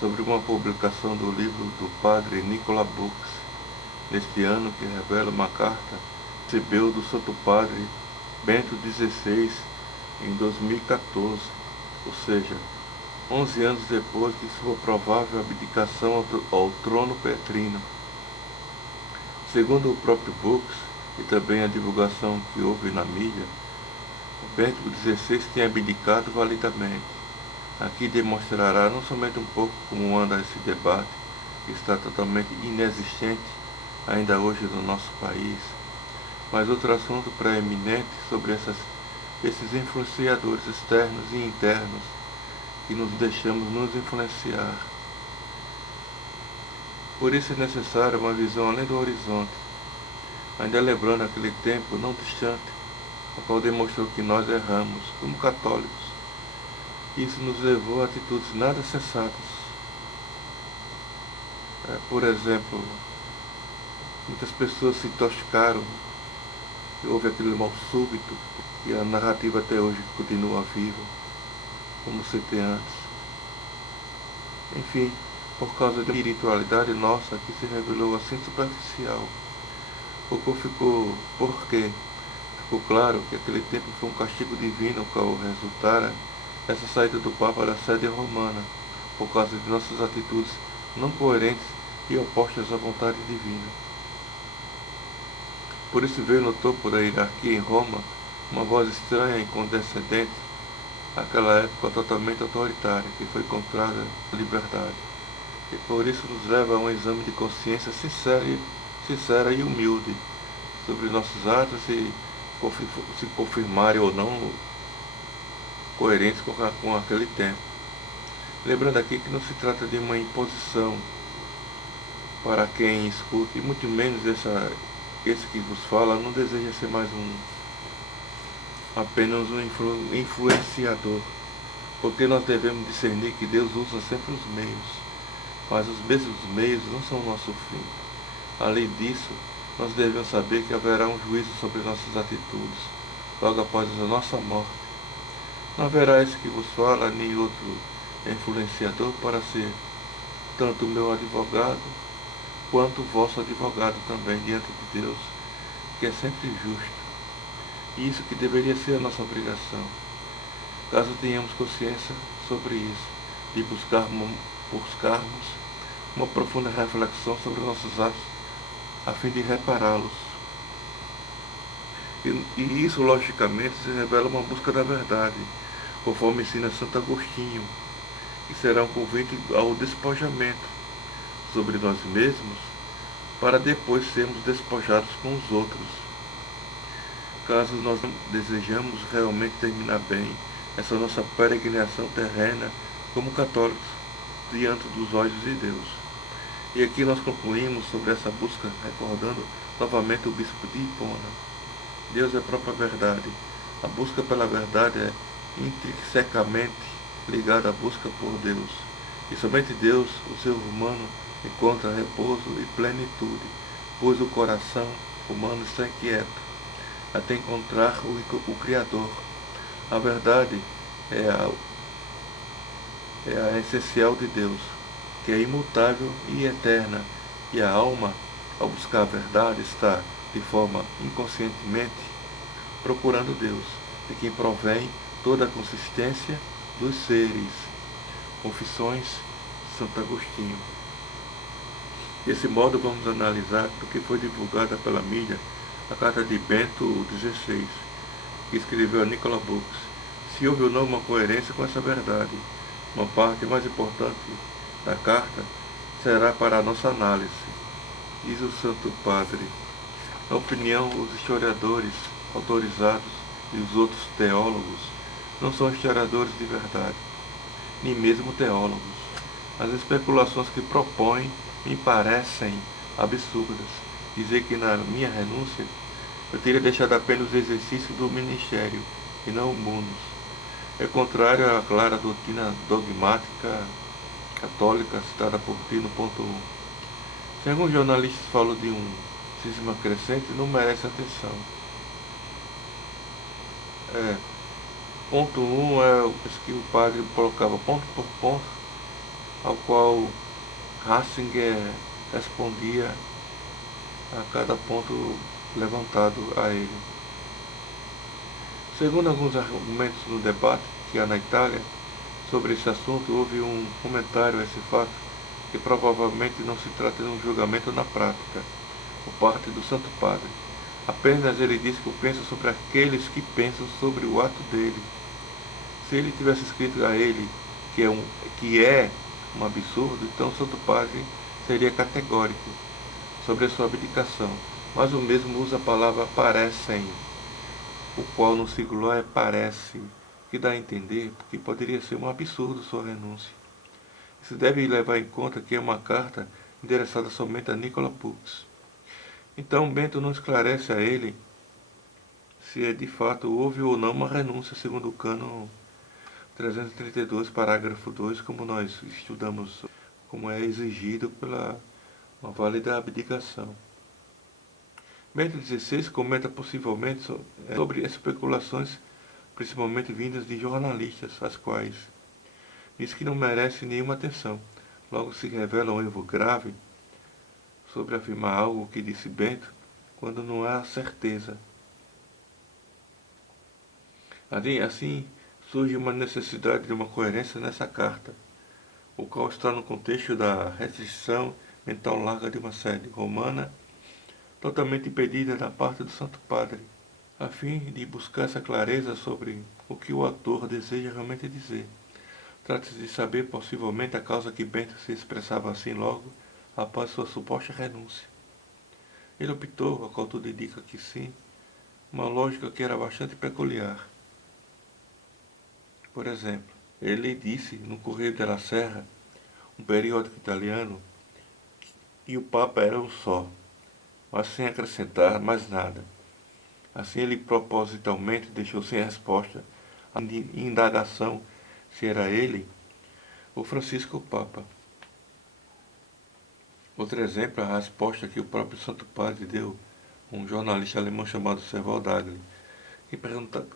sobre uma publicação do livro do padre Nicola Bux, neste ano, que revela uma carta que recebeu do Santo Padre Bento XVI em 2014, ou seja, 11 anos depois de sua provável abdicação ao trono petrino. Segundo o próprio Bux, e também a divulgação que houve na mídia, o Bento XVI tinha abdicado validamente. Aqui demonstrará não somente um pouco como anda esse debate, que está totalmente inexistente ainda hoje no nosso país, mas outro assunto preeminente sobre esses influenciadores externos e internos que nos deixamos nos influenciar. Por isso é necessária uma visão além do horizonte, ainda lembrando aquele tempo não distante, a qual demonstrou que nós erramos, como católicos. Isso nos levou a atitudes nada sensatas. Por exemplo, muitas pessoas se intoxicaram, houve aquele mal súbito, e a narrativa até hoje continua viva, como se tem antes. Enfim, por causa da espiritualidade nossa que se revelou assim superficial. Porque ficou claro que aquele tempo foi um castigo divino, ao qual resultara essa saída do Papa da sede romana, por causa de nossas atitudes não coerentes e opostas à vontade divina. Por isso veio no topo da hierarquia em Roma uma voz estranha e condescendente, àquela época totalmente autoritária, que foi contrária à liberdade. E por isso nos leva a um exame de consciência sincera e humilde sobre nossos atos e se confirmarem ou não coerentes com aquele tempo. Lembrando aqui que não se trata de uma imposição para quem escuta, e muito menos esse que vos fala não deseja ser mais apenas um influenciador, porque nós devemos discernir que Deus usa sempre os meios, mas os mesmos meios não são o nosso fim. Além disso, nós devemos saber que haverá um juízo sobre nossas atitudes, logo após a nossa morte. Não haverá esse que vos fala, nem outro influenciador para ser tanto o meu advogado, quanto o vosso advogado também diante de Deus, que é sempre justo. E isso que deveria ser a nossa obrigação, caso tenhamos consciência sobre isso, de buscarmos uma profunda reflexão sobre nossos atos, a fim de repará-los. E isso, logicamente, se revela uma busca da verdade, conforme ensina Santo Agostinho, que será um convite ao despojamento sobre nós mesmos, para depois sermos despojados com os outros. Caso nós desejamos realmente terminar bem essa nossa peregrinação terrena como católicos diante dos olhos de Deus. E aqui nós concluímos sobre essa busca, recordando novamente o bispo de Hipona. Deus é a própria verdade. A busca pela verdade é intrinsecamente ligada à busca por Deus. E somente Deus, o ser humano, encontra repouso e plenitude, pois o coração humano está inquieto até encontrar o Criador. A verdade é a essencial de Deus, que é imutável e eterna, e a alma, ao buscar a verdade, está, de forma inconscientemente, procurando Deus, de quem provém toda a consistência dos seres. Confissões de Santo Agostinho. Desse modo, vamos analisar do que foi divulgada pela mídia a carta de Bento XVI, que escreveu a Nicola Bux. Se houve ou não uma coerência com essa verdade, uma parte mais importante da carta será para a nossa análise. Diz o Santo Padre: na opinião, os historiadores autorizados e os outros teólogos não são historiadores de verdade, nem mesmo teólogos. As especulações que propõem me parecem absurdas. Dizer que na minha renúncia eu teria deixado apenas o exercício do ministério e não o munus. É contrário à clara doutrina dogmática católica citada por ti no ponto 1. Se alguns jornalistas falam de um cisma crescente, não merece atenção. Ponto 1 é o que o padre colocava ponto por ponto ao qual Ratzinger respondia a cada ponto levantado a ele. Segundo alguns argumentos no debate que há na Itália sobre esse assunto, houve um comentário a esse fato que provavelmente não se trata de um julgamento na prática, por parte do Santo Padre. Apenas ele diz que pensa sobre aqueles que pensam sobre o ato dele. Se ele tivesse escrito a ele que é um absurdo, então o Santo Padre seria categórico sobre a sua abdicação. Mas o mesmo usa a palavra parecem, o qual no singular é parece, que dá a entender que poderia ser um absurdo sua renúncia. Se deve levar em conta que é uma carta endereçada somente a Nicola Pux. Então Bento não esclarece a ele se de fato houve ou não uma renúncia segundo o cânon 332, parágrafo 2, como nós estudamos, como é exigido pela uma válida abdicação. Bento XVI comenta possivelmente sobre especulações, principalmente vindas de jornalistas, as quais diz que não merece nenhuma atenção. Logo se revela um erro grave sobre afirmar algo que disse Bento, quando não há certeza. Assim surge uma necessidade de uma coerência nessa carta, o qual está no contexto da restrição mental larga de uma sede romana, totalmente impedida da parte do Santo Padre, a fim de buscar essa clareza sobre o que o autor deseja realmente dizer. Trata-se de saber possivelmente a causa que Bento se expressava assim logo após sua suposta renúncia. Ele optou, a qual tudo indica que sim, uma lógica que era bastante peculiar. Por exemplo, ele disse no Correio della Serra, um periódico italiano, que o Papa era um só, mas sem acrescentar mais nada. Assim ele propositalmente deixou sem resposta a indagação se era ele ou Francisco o Papa. Outro exemplo é a resposta que o próprio Santo Padre deu a um jornalista alemão chamado Serval Dagli, que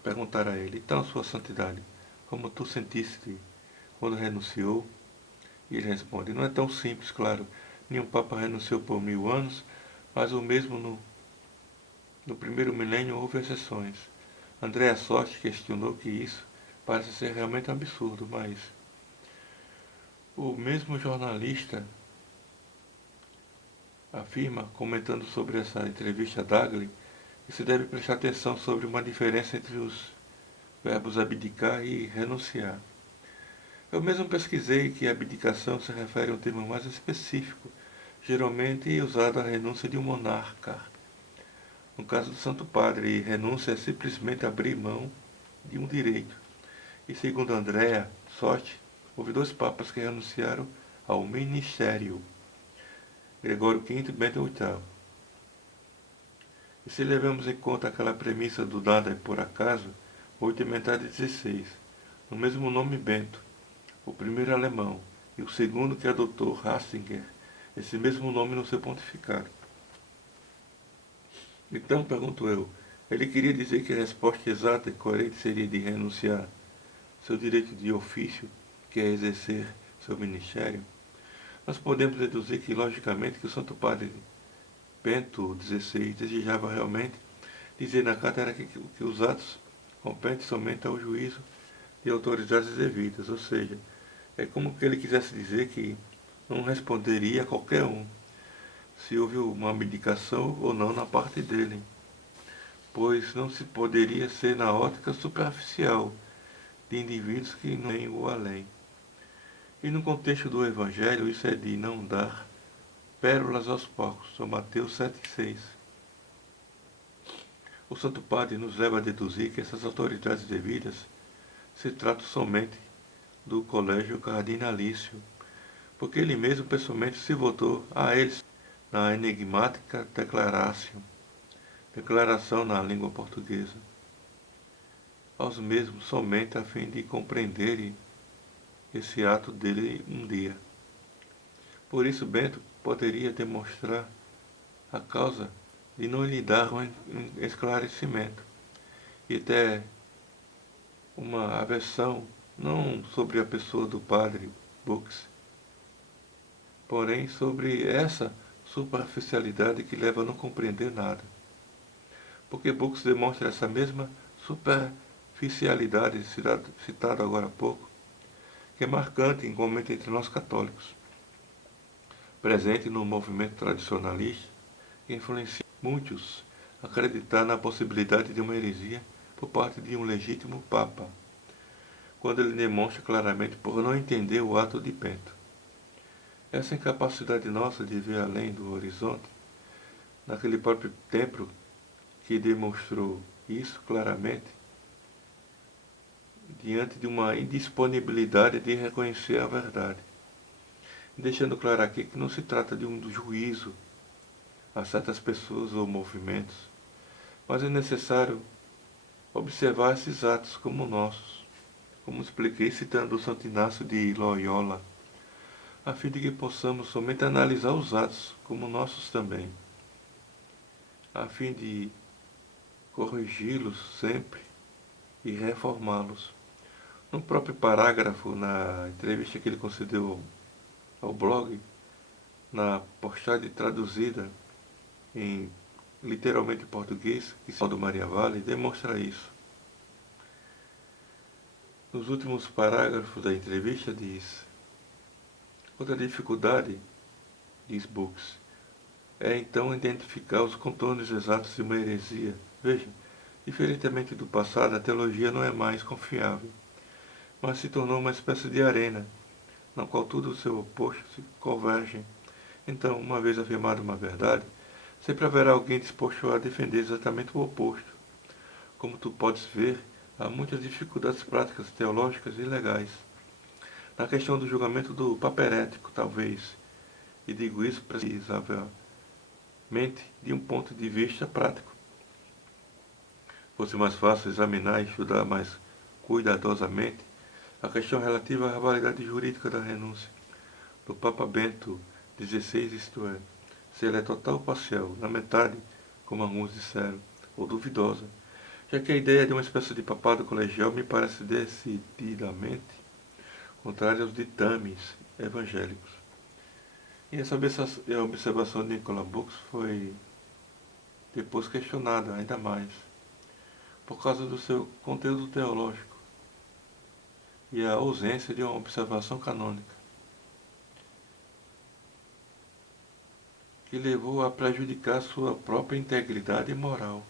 perguntara a ele: então, Sua Santidade, como tu sentiste quando renunciou? E ele responde: não é tão simples, claro. Nenhum Papa renunciou por 1000 anos, mas o mesmo no primeiro milênio houve exceções. Andrea Sorte questionou que isso parece ser realmente um absurdo, mas o mesmo jornalista afirma, comentando sobre essa entrevista a Dagli, que se deve prestar atenção sobre uma diferença entre os verbos abdicar e renunciar. Eu mesmo pesquisei que abdicação se refere a um termo mais específico, geralmente usado à renúncia de um monarca. No caso do Santo Padre, renúncia é simplesmente abrir mão de um direito. E segundo Andrea Sorte, houve 2 papas que renunciaram ao ministério, Gregório V e Bento VIII. E se levamos em conta aquela premissa do nada é por acaso, houve metade de 16, no mesmo nome Bento, o primeiro alemão, e o segundo que adotou Ratzinger, esse mesmo nome no seu pontificado. Então, pergunto eu, ele queria dizer que a resposta exata e coerente seria de renunciar seu direito de ofício, que é exercer seu ministério? Nós podemos deduzir que, logicamente, que o Santo Padre Bento XVI desejava realmente dizer na carta era que os atos competem somente ao juízo de autoridades devidas, ou seja, é como que ele quisesse dizer que não responderia a qualquer um se houve uma abdicação ou não na parte dele, pois não se poderia ser na ótica superficial de indivíduos que não têm o além. E no contexto do Evangelho, isso é de não dar pérolas aos porcos, São Mateus 7,6. O Santo Padre nos leva a deduzir que essas autoridades devidas se tratam somente do colégio cardinalício, porque ele mesmo pessoalmente se votou a eles na enigmática declaração na língua portuguesa, aos mesmos somente a fim de compreenderem esse ato dele um dia. Por isso Bento poderia demonstrar a causa de não lhe dar um esclarecimento, e até uma aversão não sobre a pessoa do padre Bux, porém sobre essa superficialidade que leva a não compreender nada. Porque Brooks demonstra essa mesma superficialidade citada agora há pouco, que é marcante igualmente entre nós católicos, presente no movimento tradicionalista, que influencia muitos a acreditar na possibilidade de uma heresia por parte de um legítimo Papa, quando ele demonstra claramente por não entender o ato de Bento. Essa incapacidade nossa de ver além do horizonte, naquele próprio templo que demonstrou isso claramente, diante de uma indisponibilidade de reconhecer a verdade. Deixando claro aqui que não se trata de um juízo a certas pessoas ou movimentos, mas é necessário observar esses atos como nossos, como expliquei citando Santo Inácio de Loyola, a fim de que possamos somente analisar os atos como nossos também, a fim de corrigi-los sempre e reformá-los. No próprio parágrafo, na entrevista que ele concedeu ao blog, na postagem traduzida em literalmente em português, que do Maria Vale, demonstra isso. Nos últimos parágrafos da entrevista diz: outra dificuldade, diz Brooks, é então identificar os contornos exatos de uma heresia. Veja, diferentemente do passado, a teologia não é mais confiável, mas se tornou uma espécie de arena, na qual tudo o seu oposto se convergem. Então, uma vez afirmada uma verdade, sempre haverá alguém disposto a defender exatamente o oposto. Como tu podes ver, há muitas dificuldades práticas, teológicas e legais. Na questão do julgamento do Papa herético, talvez, e digo isso precisavelmente de um ponto de vista prático, fosse mais fácil examinar e estudar mais cuidadosamente a questão relativa à validade jurídica da renúncia do Papa Bento XVI, isto é, se ela é total ou parcial, na metade, como alguns disseram, ou duvidosa, já que a ideia de uma espécie de papado colegial me parece decididamente contrária aos ditames evangélicos. E essa observação de Nicolas Brooks foi depois questionada ainda mais, por causa do seu conteúdo teológico e a ausência de uma observação canônica, que levou a prejudicar sua própria integridade moral.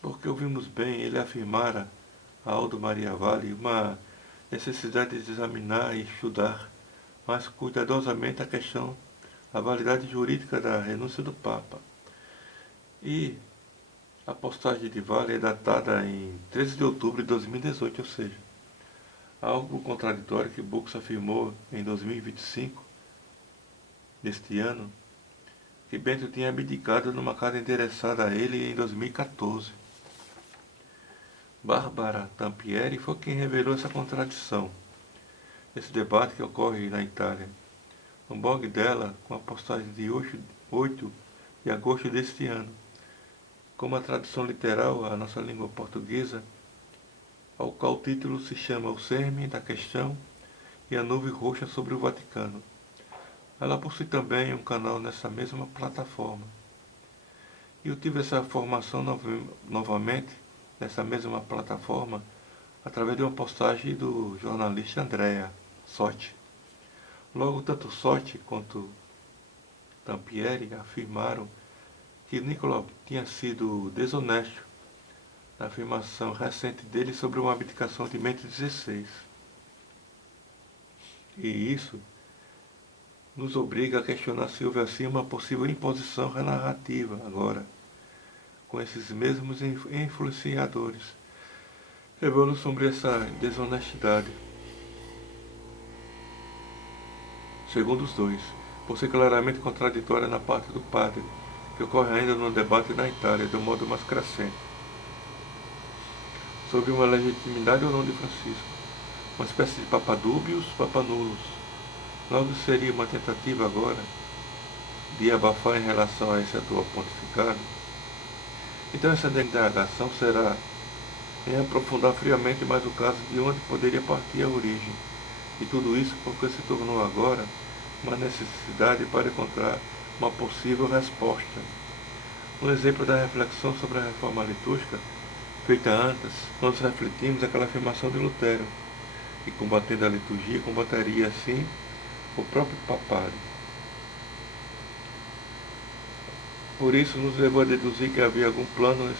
Porque ouvimos bem, ele afirmara a Aldo Maria Vale uma necessidade de examinar e estudar mais cuidadosamente a questão, a validade jurídica da renúncia do Papa. E a postagem de Vale é datada em 13 de outubro de 2018, ou seja, algo contraditório que Brooks afirmou em 2025, deste ano, que Bento tinha abdicado numa carta endereçada a ele em 2014. Barbara Tampieri foi quem revelou essa contradição, esse debate que ocorre na Itália. No blog dela, com a postagem de 8 de agosto deste ano, como a tradução literal à nossa língua portuguesa, ao qual o título se chama O Cerne da Questão e a Nuvem Roxa sobre o Vaticano. Ela possui também um canal nessa mesma plataforma. E eu tive essa formação novamente nessa mesma plataforma através de uma postagem do jornalista Andrea Sotti. Logo, tanto Sotti quanto Tampieri afirmaram que Nicolau tinha sido desonesto na afirmação recente dele sobre uma abdicação de Bento XVI. E isso nos obriga a questionar se houve assim uma possível imposição narrativa agora, com esses mesmos influenciadores, revelando sobre essa desonestidade. Segundo os dois, por ser claramente contraditória na parte do padre, que ocorre ainda no debate na Itália, de um modo mais crescente, sobre uma legitimidade ou não de Francisco, uma espécie de papadúbios, papanulos. Logo seria uma tentativa agora de abafar em relação a esse atual pontificado. Então essa indagação será em aprofundar friamente mais o caso de onde poderia partir a origem E tudo isso porque se tornou agora uma necessidade para encontrar uma possível resposta. No exemplo da reflexão sobre a reforma litúrgica, feita antes, nós refletimos aquela afirmação de Lutero, que combatendo a liturgia, combateria assim o próprio papado. Por isso nos levou a deduzir que havia algum plano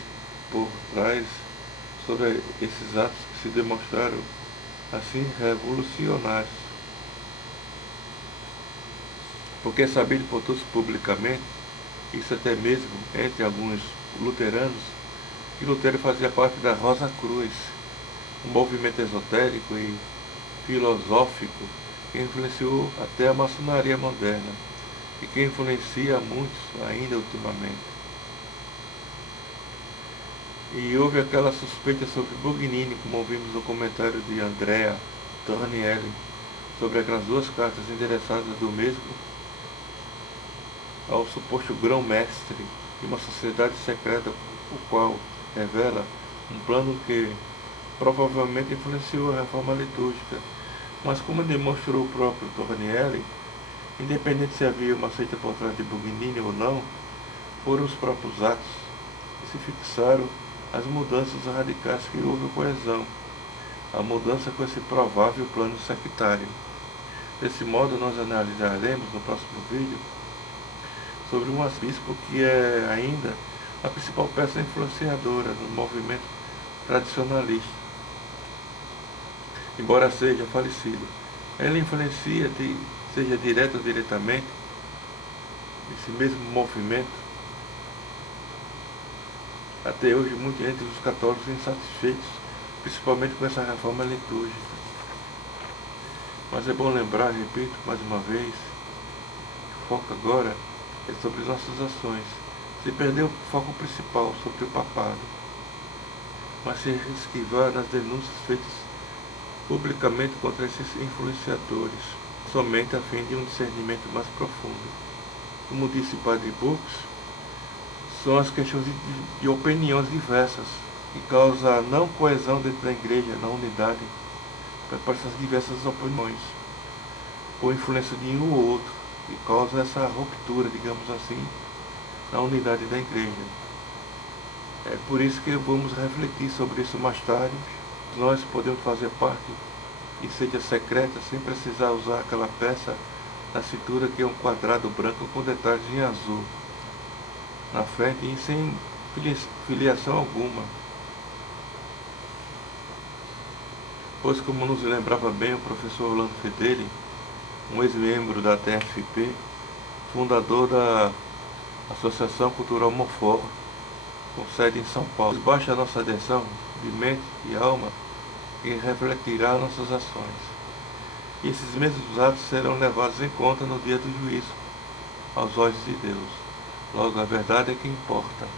por trás sobre esses atos que se demonstraram assim revolucionários. Porque é sabido por todos publicamente, isso até mesmo entre alguns luteranos, que Lutero fazia parte da Rosa Cruz, um movimento esotérico e filosófico que influenciou até a maçonaria moderna e que influencia muitos ainda ultimamente. E houve aquela suspeita sobre Bugnini, como vimos no comentário de Andrea Tornielli, sobre aquelas duas cartas endereçadas do mesmo ao suposto grão-mestre de uma sociedade secreta, o qual revela um plano que provavelmente influenciou a reforma litúrgica. Mas como demonstrou o próprio Tornielli, independente se havia uma seita por trás de Bugnini ou não, foram os próprios atos que se fixaram as mudanças radicais que houve coesão, a mudança com esse provável plano sectário. Desse modo, nós analisaremos no próximo vídeo sobre um bispo que é ainda a principal peça influenciadora no movimento tradicionalista, embora seja falecido. Ele influencia, seja direto ou diretamente, esse mesmo movimento. Até hoje, muita gente dos católicos insatisfeitos, principalmente com essa reforma litúrgica. Mas é bom lembrar, repito mais uma vez, que o foco agora é sobre nossas ações. Se perdeu o foco principal sobre o papado, mas se esquivar nas denúncias feitas publicamente contra esses influenciadores, somente a fim de um discernimento mais profundo. Como disse o Padre Burks, são as questões de opiniões diversas que causam a não coesão dentro da igreja, na unidade, para essas diversas opiniões, por influência de um ou outro, que causa essa ruptura, digamos assim, na unidade da igreja. É por isso que vamos refletir sobre isso mais tarde. Nós podemos fazer parte e seja secreta sem precisar usar aquela peça na cintura que é um quadrado branco com detalhes em azul na frente e sem filiação alguma. Pois, como nos lembrava bem o professor Orlando Fedeli, um ex-membro da TFP, fundador da Associação Cultural Mofor, com sede em São Paulo, baixa a nossa atenção de mente e alma e refletirá nossas ações. E esses mesmos atos serão levados em conta no dia do juízo, aos olhos de Deus. Logo, a verdade é que importa.